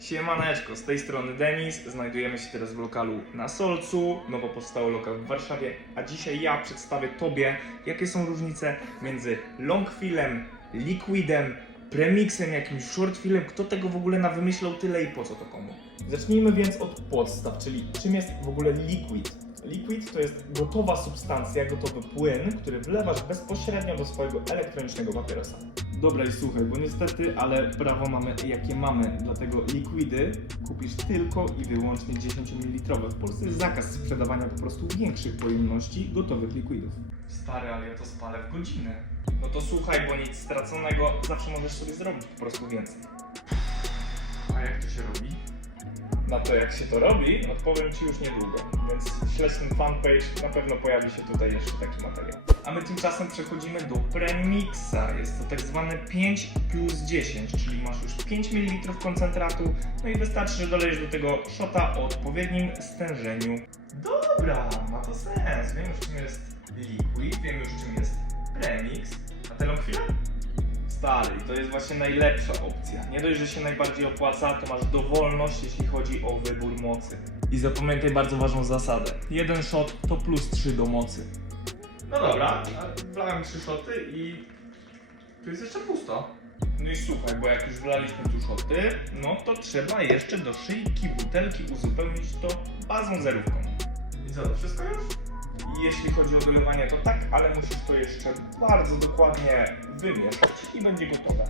Siemaneczko, z tej strony Denis, znajdujemy się teraz w lokalu na Solcu, nowo powstały lokal w Warszawie, a dzisiaj ja przedstawię Tobie, jakie są różnice między longfilem, liquidem, premixem, jakimś shortfilem, kto tego w ogóle nawymyślał tyle i po co to komu. Zacznijmy więc od podstaw, czyli czym jest w ogóle liquid. Liquid to jest gotowa substancja, gotowy płyn, który wlewasz bezpośrednio do swojego elektronicznego papierosa. Dobra i słuchaj, bo niestety, ale prawo mamy jakie mamy, dlatego likwidy kupisz tylko i wyłącznie 10 ml. W Polsce jest zakaz sprzedawania po prostu większych pojemności gotowych likwidów. Stary, ale ja to spalę w godzinę. No to słuchaj, bo nic straconego, zawsze możesz sobie zrobić po prostu więcej. A jak to się robi? Na to jak się to robi, odpowiem Ci już niedługo, więc śledź ten fanpage, na pewno pojawi się tutaj jeszcze taki materiał. A my tymczasem przechodzimy do premixa. Jest to tak zwane 5 plus 10, czyli masz już 5 ml koncentratu, no i wystarczy, że dolejesz do tego shota o odpowiednim stężeniu. Dobra, ma to sens. Wiem już czym jest liquid, wiem już czym jest premix. A long chwilę? Stary, to jest właśnie najlepsza opcja. Nie dość, że się najbardziej opłaca, to masz dowolność, jeśli chodzi o wybór mocy. I zapamiętaj bardzo ważną zasadę. Jeden shot to plus 3 do mocy. No dobra, wlałem 3 shoty i tu jest jeszcze pusto. No i słuchaj, bo jak już wlaliśmy tu shoty, no to trzeba jeszcze do szyjki butelki uzupełnić to bazą zerówką. I co, to wszystko już? Jeśli chodzi o dolewanie, to tak, ale musisz to jeszcze bardzo dokładnie wymieszać i będzie gotowe.